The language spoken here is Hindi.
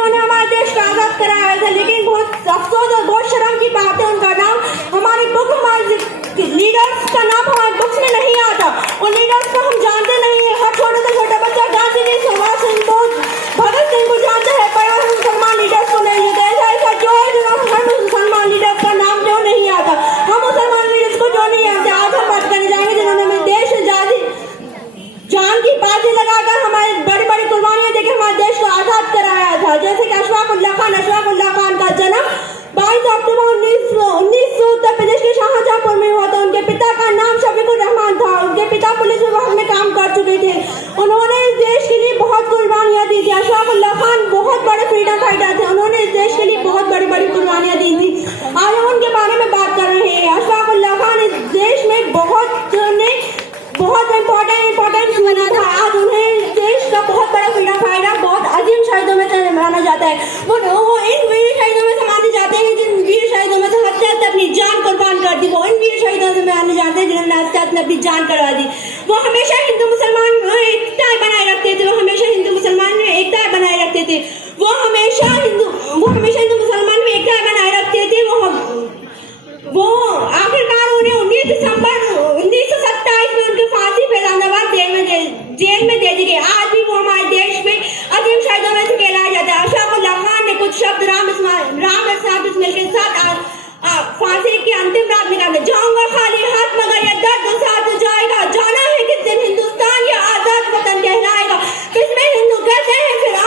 जिन्होंने हमारे देश को आजाद कराया था, लेकिन बहुत अफसोस और बहुत शर्म की बात है उनका नाम हमारी बुक, हमारे लीडर्स का नाम हमारे बुक्स में नहीं आता। उन लीडर्स को हम जानते नहीं है। हर छोटे से छोटा बच्चा गांधी जी, सुभाष सिंह बोस, भगत सिंह को जानता है, पर हम मुसलमान लीडर्स को नहीं जानते। ऐसा क्यों है जो हर मुसलमान लीडर्स का नाम क्यों नहीं आता? हम मुसलमान लीडर्स को क्यों नहीं जानते? आज हम बात करने जाएंगे जिन्होंने हमें देश आजादी जान की बाजी लगाकर हमारे बड़ी बड़ी कुर्बानियां देकर हमारे देश को आजाद कराया था। जैसे कि अशफाक उल्लाह खान का जन्म 22 अक्टूबर 1900 उत्तर प्रदेश के शाहजहांपुर में हुआ था। उनके पिता का नाम शफीकुर रहमान था। उनके पिता पुलिस विभाग में काम कर चुके थे। उन्होंने इस देश के लिए बहुत कुर्बानियां दी थी। अशफाक उल्लाह खान बहुत बड़े फ्रीडम फाइटर थे। उन्होंने इस देश के लिए बहुत बड़ी बड़ी कुर्बानियां दी थी। आज हम उनके बारे में बात कर रहे हैं। अशफाक उल्लाह खान इस देश में बहुत इम्पोर्टेंट बना था। आज उन्हें देश का बहुत बड़ा फ्रीडम फाइटर, बहुत अजीम शहीदों में से माना जाता है। वो इन वीर शहीदों में से माने जाते हैं जिन वीर शहीदों में से हत्या अपनी जान कुर्बान कर दी। वो इन वीर शहीदों से माने जाते हैं जिन्होंने हत्या अपनी जान करवा दी। वो हमेशा हिंदू मुसलमान में एकता बनाए रखते थे। वो हमेशा हिंदू मुसलमान में एकता बनाए रखते थे। वो हमेशा हिंदू मुसलमान में एकता बनाए रखते थे। वो आखिरकार उन्हें 19 दिसंबर 1927 में उनकी फांसी फैजाबाद जेल में दे दी गई। आज भी वो हमारे देश में अजीम शहीदों में से कहलाया जाता है। अशफाक उल्लाह खान ने कुछ शब्द राम इस्माइल के साथ फांसी की अंतिम रात निकाले। जाऊंगा खाली